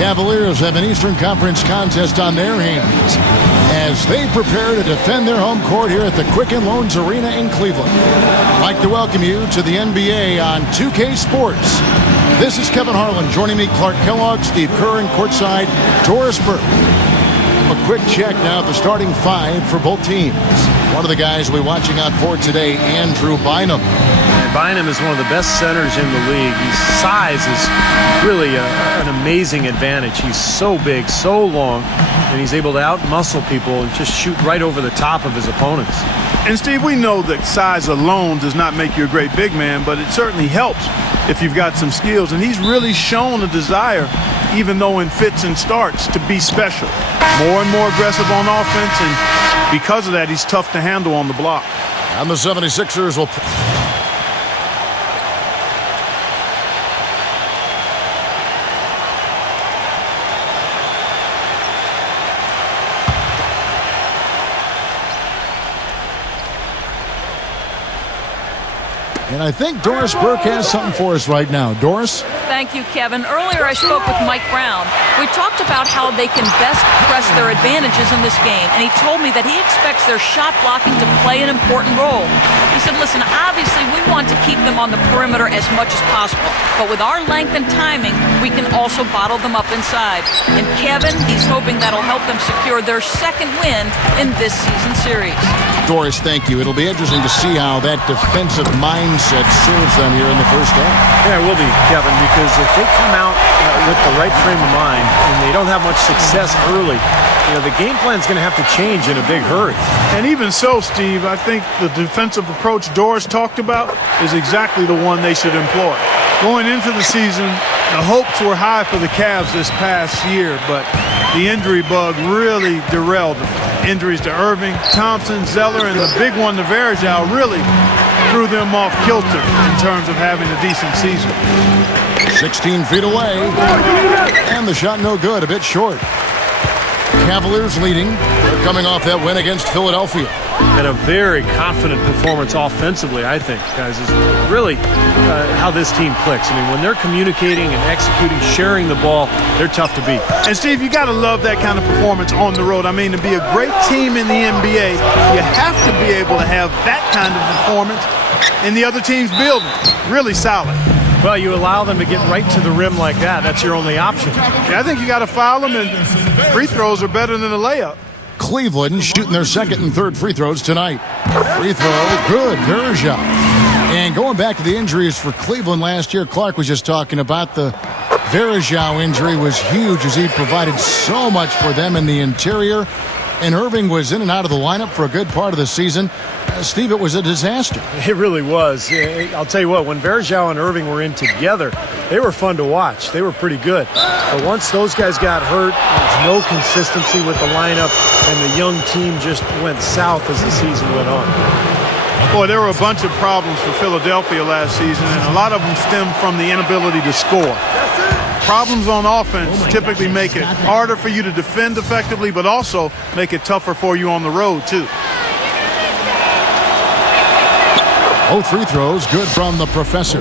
Cavaliers have an Eastern Conference contest on their hands as they prepare to defend their home court here at the Quicken Loans Arena in Cleveland. I'd like to welcome you to the NBA on 2K Sports. This is Kevin Harlan. Joining me, Clark Kellogg, Steve Kerr, and courtside, Doris Burke. A quick check now at the starting five for both teams. One of the guys we'll be watching out for today, Andrew Bynum. Bynum is one of the best centers in the league. His size is really an amazing advantage. He's so big, so long, and he's able to out-muscle people and just shoot right over the top of his opponents. And, Steve, we know that size alone does not make you a great big man, but it certainly helps if you've got some skills. And he's really shown a desire, even though in fits and starts, to be special. More and more aggressive on offense, and because of that, he's tough to handle on the block. And the 76ers will... And I think Doris Burke has something for us right now. Doris? Thank you, Kevin. Earlier I spoke with Mike Brown. We talked about how they can best press their advantages in this game, and he told me that he expects their shot blocking to play an important role. He said, listen, obviously we want to keep them on the perimeter as much as possible, but with our length and timing, we can also bottle them up inside. And Kevin, he's hoping that'll help them secure their second win in this season series. Doris, thank you. It'll be interesting to see how that defensive mindset serves them here in the first half. Yeah, it will be, Kevin, because if they come out with the right frame of mind and they don't have much success early, the game plan's going to have to change in a big hurry. And even so, Steve, I think the defensive approach Doris talked about is exactly the one they should employ. Going into the season, the hopes were high for the Cavs this past year, but the injury bug really derailed them. Injuries to Irving, Thompson, Zeller, and the big one to Varejao really threw them off kilter in terms of having a decent season. 16 feet away, and the shot no good, a bit short. Cavaliers leading. They're coming off that win against Philadelphia. And a very confident performance offensively, I think, guys, is really how this team clicks. I mean, when they're communicating and executing, sharing the ball, they're tough to beat. And, Steve, you got to love that kind of performance on the road. I mean, to be a great team in the NBA, you have to be able to have that kind of performance in the other team's building. Really solid. Well, you allow them to get right to the rim like that. That's your only option. Yeah, I think you got to foul them, and free throws are better than a layup. Cleveland shooting their second and third free throws tonight. Free throw, good, Varejao. And going back to the injuries for Cleveland last year, Clark was just talking about the Varejao injury was huge as he provided so much for them in the interior. And Irving was in and out of the lineup for a good part of the season. Steve, it was a disaster. It really was. I'll tell you what, when Varejao and Irving were in together, they were fun to watch. They were pretty good. But once those guys got hurt, there was no consistency with the lineup, and the young team just went south as the season went on. Boy, there were a bunch of problems for Philadelphia last season, and a lot of them stemmed from the inability to score. Problems on offense typically make it harder for you to defend effectively, but also make it tougher for you on the road, too. Both free throws good from the professor.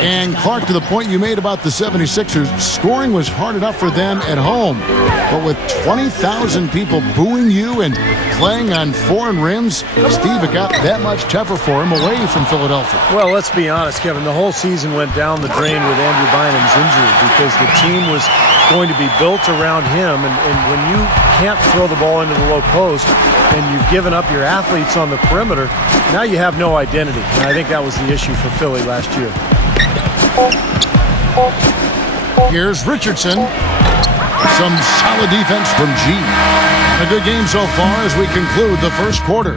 And Clark, to the point you made about the 76ers, scoring was hard enough for them at home. But with 20,000 people booing you and playing on foreign rims, Steve, it got that much tougher for him away from Philadelphia. Well, let's be honest, Kevin. The whole season went down the drain with Andrew Bynum's injury because the team was going to be built around him. And when you can't throw the ball into the low post and you've given up your athletes on the perimeter, now you have no identity. And I think that was the issue for Philly last year. Here's Richardson. Some solid defense from G. A good game so far as we conclude the first quarter.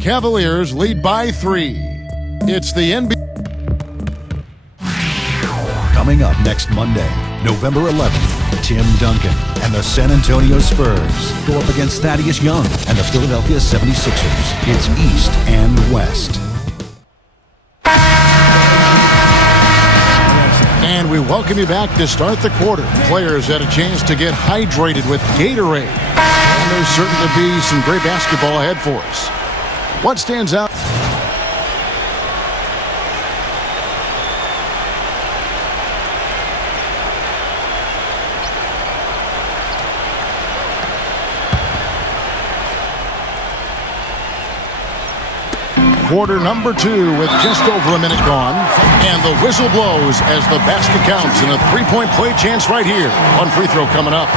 Cavaliers lead by 3. It's the NBA. Coming up next Monday, November 11th, Tim Duncan and the San Antonio Spurs go up against Thaddeus Young and the Philadelphia 76ers. It's East and West. And we welcome you back to start the quarter. Players had a chance to get hydrated with Gatorade. And there's certain to be some great basketball ahead for us. What stands out? quarter number 2 with just over a minute gone. And the whistle blows as the basket counts and a three-point play chance right here. One free throw coming up.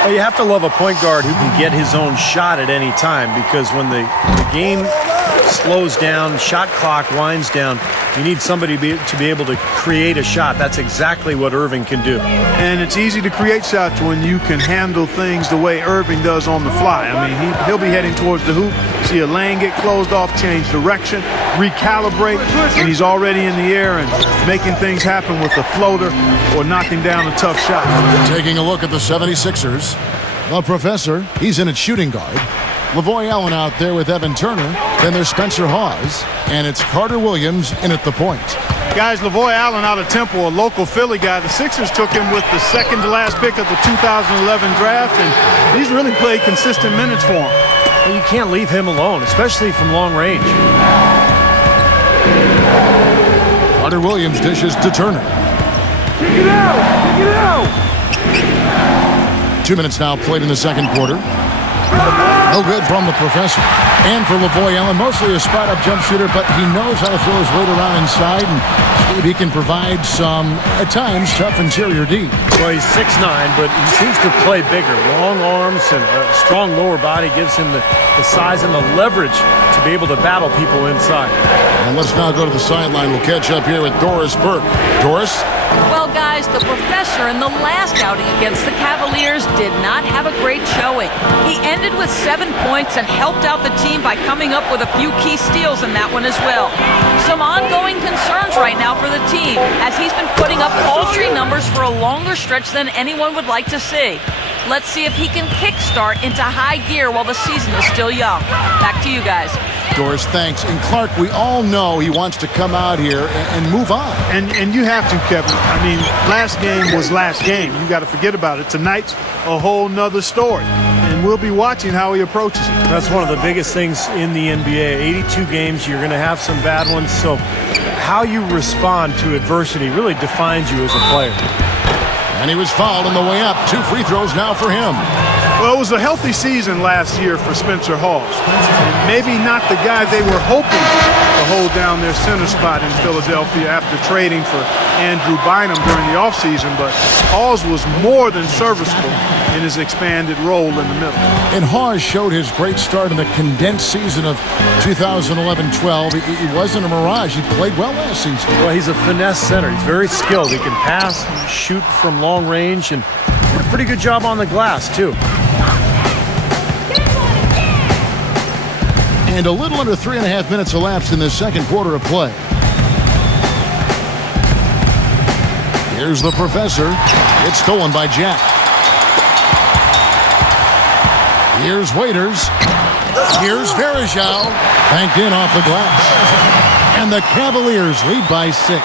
Well, you have to love a point guard who can get his own shot at any time, because when the game slows down, shot clock winds down, you need somebody to be able to create a shot. That's exactly what Irving can do. And it's easy to create shots when you can handle things the way Irving does on the fly. I mean, he'll be heading towards the hoop, see a lane get closed off, change direction, recalibrate, and he's already in the air and making things happen with a floater or knocking down a tough shot. Taking a look at the 76ers. The professor, he's in at shooting guard. Lavoy Allen out there with Evan Turner. Then there's Spencer Hawes. And it's Carter Williams in at the point. Guys, Lavoy Allen out of Temple, a local Philly guy. The Sixers took him with the second to last pick of the 2011 draft, and he's really played consistent minutes for him. Well, you can't leave him alone, especially from long range. Carter Williams dishes to Turner. Kick it out! Kick it out! 2 minutes now played in the second quarter. No good from the professor. And for Lavoy Allen, mostly a spot-up jump shooter, but he knows how to throw his weight around inside, and he can provide some, at times, tough interior D. Well, he's 6'9", but he seems to play bigger. Long arms and a strong lower body gives him the size and the leverage to be able to battle people inside. And let's now go to the sideline. We'll catch up here with Doris Burke. Doris? Well, guys, the professor in the last outing against the Cavaliers did not have a great showing. He ended with 7 points and helped out the team by coming up with a few key steals in that one as well. Some ongoing concerns right now for the team, as he's been putting up paltry numbers for a longer stretch than anyone would like to see. Let's see if he can kickstart into high gear while the season is still young. Back to you guys. Doris, thanks. And Clark, we all know he wants to come out here and move on. And you have to, Kevin. I mean, last game was last game. You got to forget about it. Tonight's a whole nother story. And we'll be watching how he approaches it. That's one of the biggest things in the NBA. 82 games, you're going to have some bad ones. So how you respond to adversity really defines you as a player. And he was fouled on the way up. 2 free throws now for him. Well, it was a healthy season last year for Spencer Hawes. And maybe not the guy they were hoping to hold down their center spot in Philadelphia after trading for Andrew Bynum during the offseason, but Hawes was more than serviceable in his expanded role in the middle. And Hawes showed his great start in the condensed season of 2011-12. He wasn't a mirage. He played well last season. Well, he's a finesse center. He's very skilled. He can pass, shoot from long range, and did a pretty good job on the glass, too. And a little under 3.5 minutes elapsed in the second quarter of play. Here's the professor. It's stolen by Jack. Here's Waiters. Here's Verajao. Banked in off the glass. And the Cavaliers lead by 6.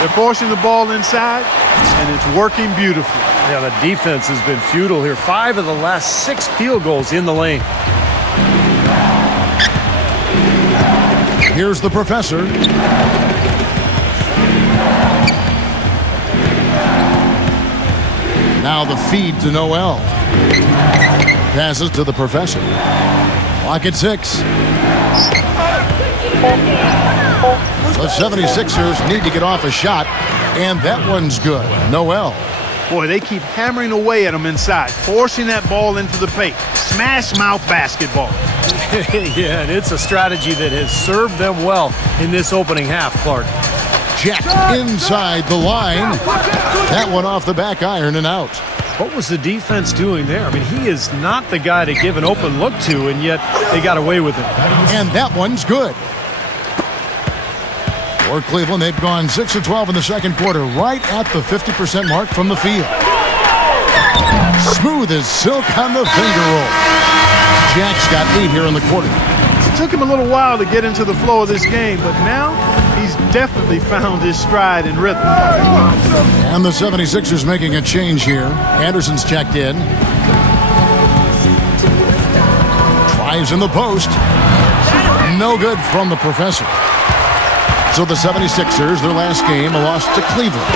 They're forcing the ball inside, and it's working beautifully. Yeah, the defense has been futile here. 5 of the last 6 field goals in the lane. Here's the professor. Now the feed to Noel. Passes to the professor. Clock at 6. The 76ers need to get off a shot, and that one's good. Noel. Boy, they keep hammering away at him inside, forcing that ball into the paint. Smash mouth basketball. Yeah, and it's a strategy that has served them well in this opening half, Clark. Jack inside the line. That one off the back iron and out. What was the defense doing there? I mean, he is not the guy to give an open look to, and yet they got away with it. And that one's good. For Cleveland, they've gone 6 of 12 in the second quarter, right at the 50% mark from the field. Smooth as silk on the finger roll. Jack's got 8 here in the quarter. It took him a little while to get into the flow of this game, but now he's definitely found his stride and rhythm. And the 76ers making a change here. Anderson's checked in. Tries in the post. No good from the professor. So the 76ers, their last game, a loss to Cleveland.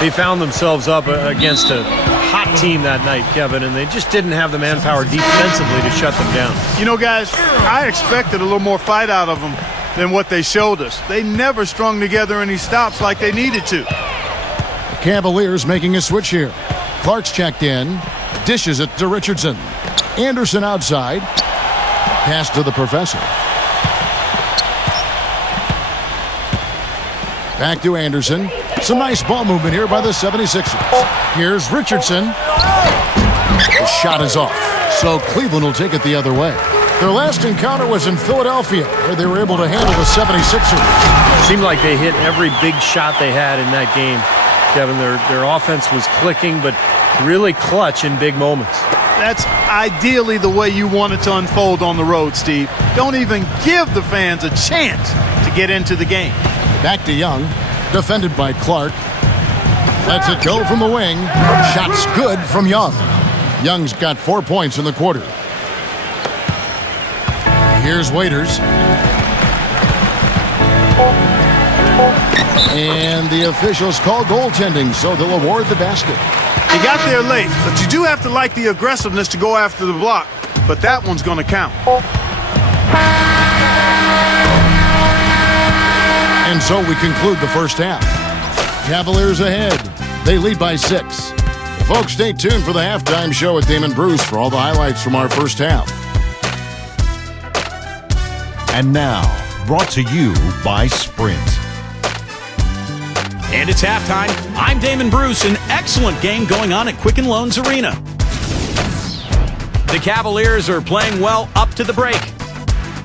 They found themselves up against a hot team that night, Kevin, and they just didn't have the manpower defensively to shut them down. You know, guys, I expected a little more fight out of them than what they showed us. They never strung together any stops like they needed to. The Cavaliers making a switch here. Clark's checked in. Dishes it to Richardson. Anderson outside. Pass to the professor. Back to Anderson. Some nice ball movement here by the 76ers. Here's Richardson. The shot is off. So Cleveland will take it the other way. Their last encounter was in Philadelphia, where they were able to handle the 76ers. It seemed like they hit every big shot they had in that game, Kevin. Their offense was clicking, but really clutch in big moments. That's ideally the way you want it to unfold on the road, Steve. Don't even give the fans a chance to get into the game. Back to Young, defended by Clark. Lets it go from the wing. Shot's good from Young. Young's got 4 points in the quarter. Here's Waiters. And the officials call goaltending, so they'll award the basket. He got there late, but you do have to like the aggressiveness to go after the block. But that one's going to count. And so we conclude the first half. Cavaliers ahead. They lead by 6. Folks, stay tuned for the halftime show with Damon Bruce for all the highlights from our first half. And now, brought to you by Sprint. And it's halftime. I'm Damon Bruce. An excellent game going on at Quicken Loans Arena. The Cavaliers are playing well up to the break.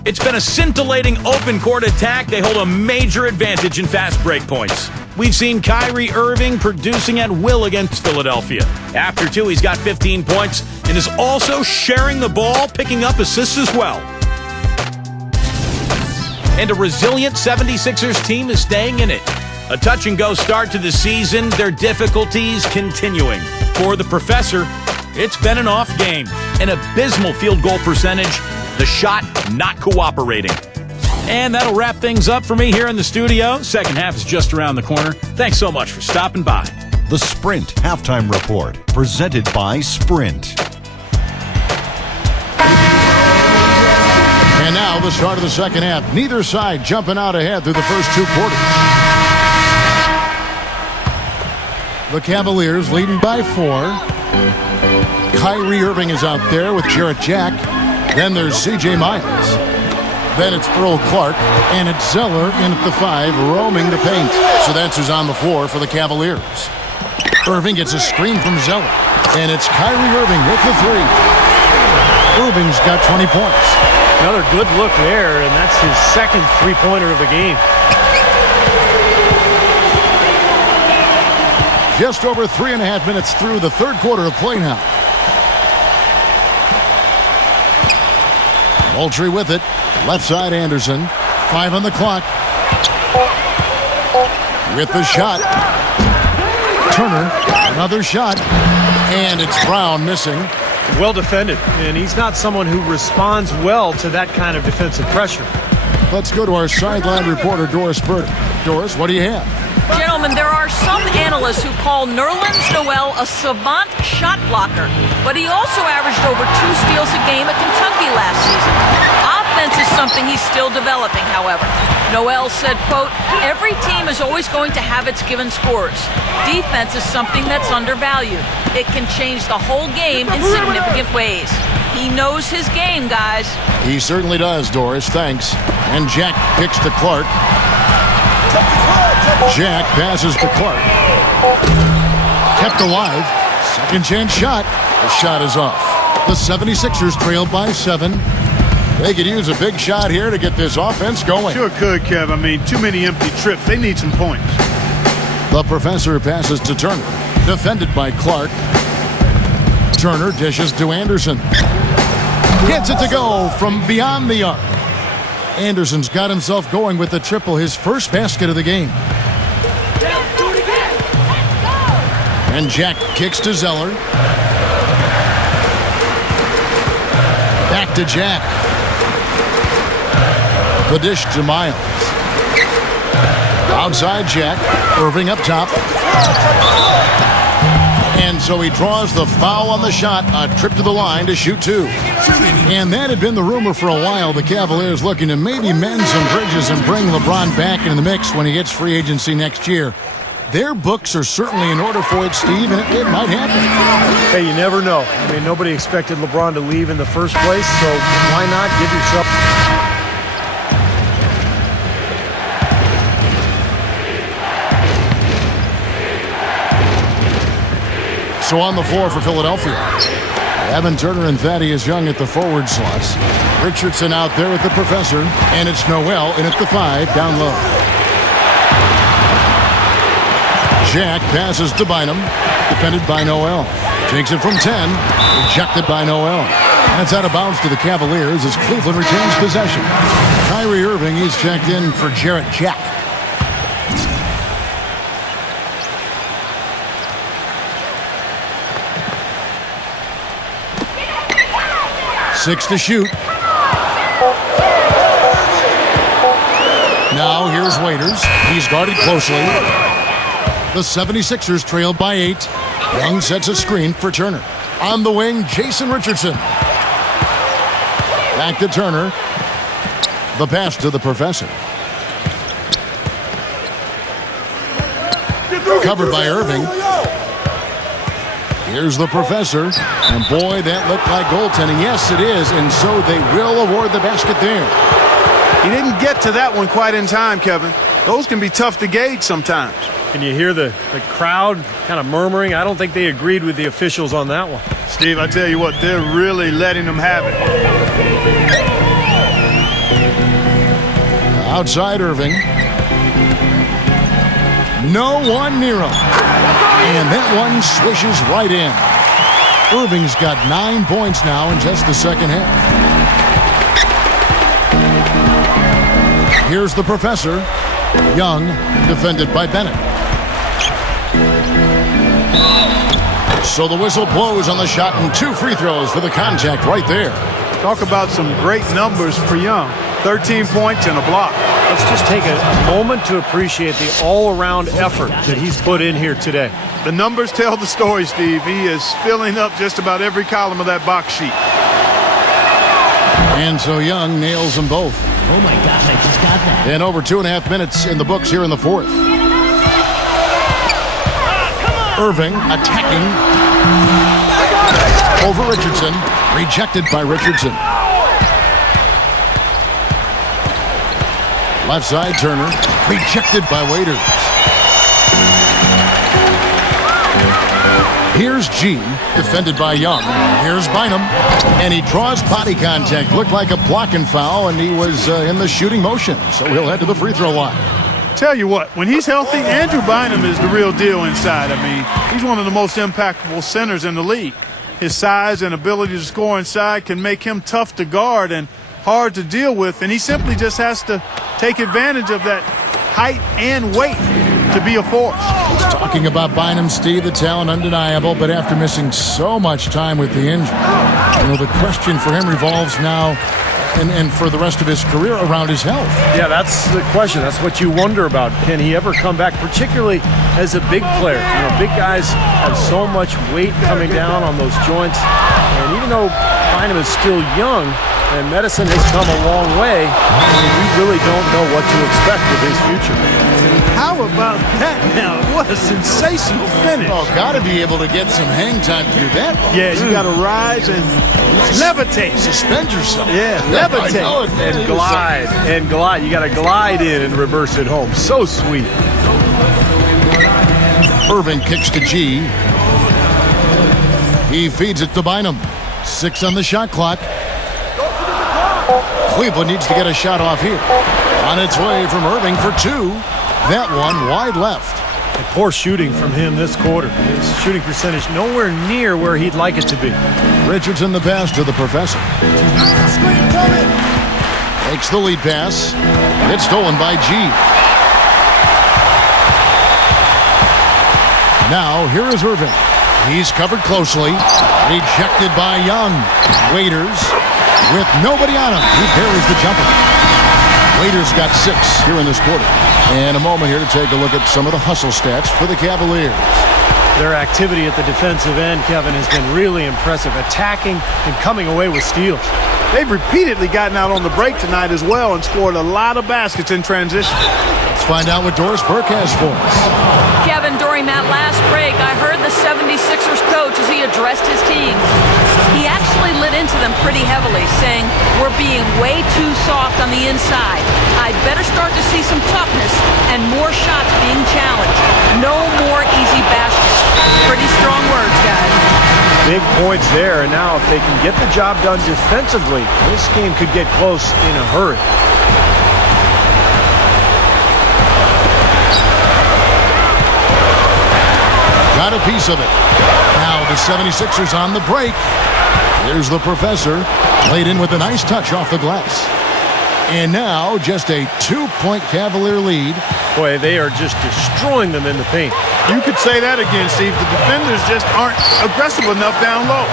It's been a scintillating open court attack. They hold a major advantage in fast break points. We've seen Kyrie Irving producing at will against Philadelphia. After 2, he's got 15 points and is also sharing the ball, picking up assists as well. And a resilient 76ers team is staying in it. A touch-and-go start to the season, their difficulties continuing. For the professor, it's been an off game. An abysmal field goal percentage, the shot not cooperating. And that'll wrap things up for me here in the studio. Second half is just around the corner. Thanks so much for stopping by. The Sprint Halftime Report, presented by Sprint. And now the start of the second half. Neither side jumping out ahead through the first 2 quarters. The Cavaliers leading by 4. Kyrie Irving is out there with Jarrett Jack. Then there's C.J. Miles. Then it's Earl Clark, and it's Zeller in at the 5, roaming the paint. So that's who's on the floor for the Cavaliers. Irving gets a screen from Zeller, and it's Kyrie Irving with the 3. Irving's got 20 points. Another good look there, and that's his second three-pointer of the game. Just over 3.5 minutes through the third quarter of play now. Moultrie with it. Left side Anderson. 5 on the clock. With the shot. Turner. Another shot. And it's Brown missing. Well defended, and he's not someone who responds well to that kind of defensive pressure. Let's go to our sideline reporter, Doris Burton. Doris, what do you have? Gentlemen, there are some analysts who call Nerlens Noel a savant shot blocker, but he also averaged over 2 steals a game at Kentucky last season. Offense is something he's still developing, however. Noel said, quote, "Every team is always going to have its given scores. Defense is something that's undervalued. It can change the whole game in significant ways. He knows his game, guys." He certainly does, Doris. Thanks. And Jack kicks to Clark. Jack passes to Clark. Kept alive. Second chance shot. The shot is off. The 76ers trailed by 7. They could use a big shot here to get this offense going. Sure could, Kev. I mean, too many empty trips. They need some points. The professor passes to Turner. Defended by Clark. Turner dishes to Anderson. Gets it to go from beyond the arc. Anderson's got himself going with the triple, his first basket of the game. And Jack kicks to Zeller. Back to Jack. The dish to Miles. Outside Jack. Irving up top. And so he draws the foul on the shot, a trip to the line to shoot 2. And that had been the rumor for a while. The Cavaliers looking to maybe mend some bridges and bring LeBron back into the mix when he hits free agency next year. Their books are certainly in order for it, Steve, and it might happen. Hey, you never know. I mean, nobody expected LeBron to leave in the first place, so why not give yourself... So on the floor for Philadelphia, Evan Turner and Thaddeus Young at the forward slots. Richardson out there with the professor, and it's Noel in at the 5 down low. Jack passes to Bynum, defended by Noel. Takes it from 10, rejected by Noel. And it's out of bounds to the Cavaliers as Cleveland retains possession. Kyrie Irving, he's checked in for Jarrett Jack. Six to shoot. Now here's Waiters. He's guarded closely. The 76ers trail by 8. Young sets a screen for Turner. On the wing, Jason Richardson. Back to Turner. The pass to the professor. Covered by Irving. Here's the professor. And boy, that looked like goaltending. Yes, it is. And so they will award the basket there. He didn't get to that one quite in time, Kevin. Those can be tough to gauge sometimes. Can you hear the crowd kind of murmuring? I don't think they agreed with the officials on that one. Steve, I tell you what, they're really letting them have it. Outside Irving. No one near him. And that one swishes right in. Irving's got 9 points now in just the second half. Here's the professor. Young, defended by Bennett. So the whistle blows on the shot and 2 free throws for the contact right there. Talk about some great numbers for Young. 13 points and a block. Let's just take a moment to appreciate the all-around effort that he's put in here today. The numbers tell the story, Steve. He is filling up just about every column of that box sheet. And so Young nails them both. Oh my God, I just got that. And over 2.5 minutes in the books here in the fourth. Irving attacking over Richardson. Rejected by Richardson. Left side, Turner. Rejected by Waiters. Here's G, defended by Young. Here's Bynum, and he draws body contact. Looked like a blocking foul, and he was in the shooting motion, so he'll head to the free throw line. Tell you what, when he's healthy, Andrew Bynum is the real deal inside. I mean, he's one of the most impactful centers in the league. His size and ability to score inside can make him tough to guard and hard to deal with, and he simply just has to take advantage of that height and weight to be a force. Talking about Bynum, Steve, the talent undeniable, but after missing so much time with the injury, the question for him revolves now and for the rest of his career around his health. Yeah, that's the question. That's what you wonder about. Can he ever come back, particularly as a big player? Big guys have so much weight coming down on those joints, and even though Bynum is still young, and medicine has come a long way, we really don't know what to expect with his future. How about that now? What a sensational finish. Oh, got to be able to get some hang time to do that. Yeah, you got to rise and levitate. Suspend yourself. Yeah, levitate. And glide. You got to glide in and reverse it home. So sweet. Irving kicks to G. He feeds it to Bynum. 6 on the shot clock. Cleveland needs to get a shot off here. On its way from Irving for 2. That one wide left. And poor shooting from him this quarter. His shooting percentage nowhere near where he'd like it to be. Richardson the pass to the professor. Takes the lead pass. It's stolen by G. Now here is Irving. He's covered closely. Rejected by Young. Waiters with nobody on him. He parries the jumper. Waiters got 6 here in this quarter. And a moment here to take a look at some of the hustle stats for the Cavaliers. Their activity at the defensive end, Kevin, has been really impressive, attacking and coming away with steals. They've repeatedly gotten out on the break tonight as well and scored a lot of baskets in transition. Let's find out what Doris Burke has for us. Kevin, during that last break, I heard the 76ers coach as he addressed his team. He actually lit into them pretty heavily, saying, "We're being way too soft on the inside. I'd better start to see some toughness and more shots being challenged. No more easy baskets." Pretty strong words, guys. Big points there, and now if they can get the job done defensively, this game could get close in a hurry. Got a piece of it. Now the 76ers on the break. Here's the professor. Laid in with a nice touch off the glass. And now just a 2-point Cavalier lead. Boy, they are just destroying them in the paint. You could say that again, Steve. The defenders just aren't aggressive enough down low.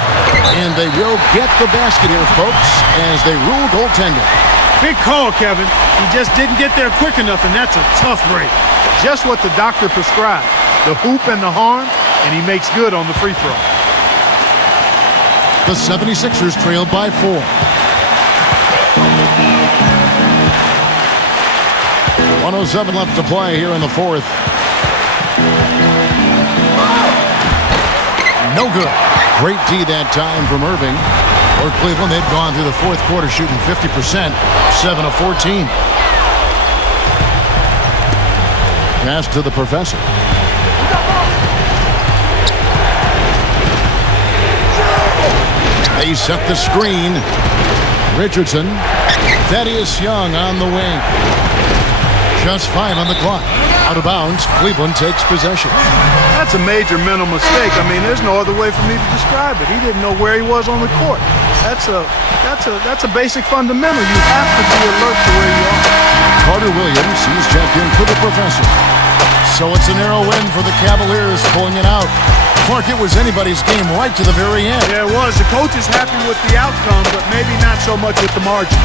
And they will get the basket here, folks, as they rule goaltending. Big call, Kevin. He just didn't get there quick enough, and that's a tough break. Just what the doctor prescribed. The hoop and the harm, and he makes good on the free throw. The 76ers trailed by 4. .107 left to play here in the fourth. No good. Great D that time from Irving. For Cleveland, they've gone through the fourth quarter shooting 50%, 7 of 14. Pass to the professor. They set the screen. Richardson. Thaddeus Young on the wing. Just 5 on the clock. Out of bounds. Cleveland takes possession. That's a major mental mistake. I mean, there's no other way for me to describe it. He didn't know where he was on the court. That's a basic fundamental. You have to be alert to where you are. Carter Williams, he's checked in for the professor. So it's a narrow win for the Cavaliers, pulling it out. Clark, it was anybody's game right to the very end. Yeah, it was. The coach is happy with the outcome, but maybe not so much with the margin.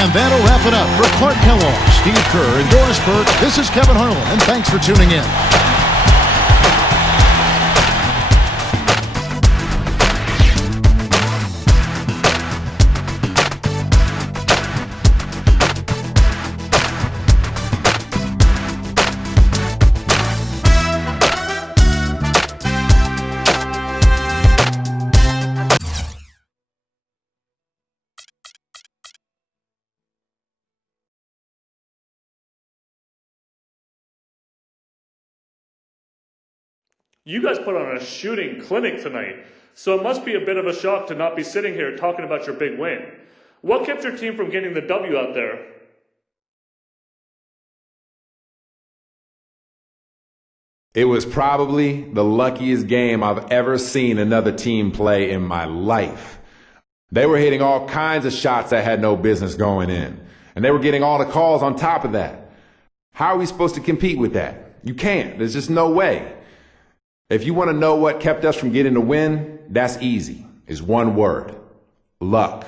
And that'll wrap it up for Clark Kellogg, Steve Kerr, and Doris Burke. This is Kevin Harlan, and thanks for tuning in. You guys put on a shooting clinic tonight, so it must be a bit of a shock to not be sitting here talking about your big win. What kept your team from getting the W out there? It was probably the luckiest game I've ever seen another team play in my life. They were hitting all kinds of shots that had no business going in, and they were getting all the calls on top of that. How are we supposed to compete with that? You can't. There's just no way. If you want to know what kept us from getting the win, that's easy. It's one word: luck.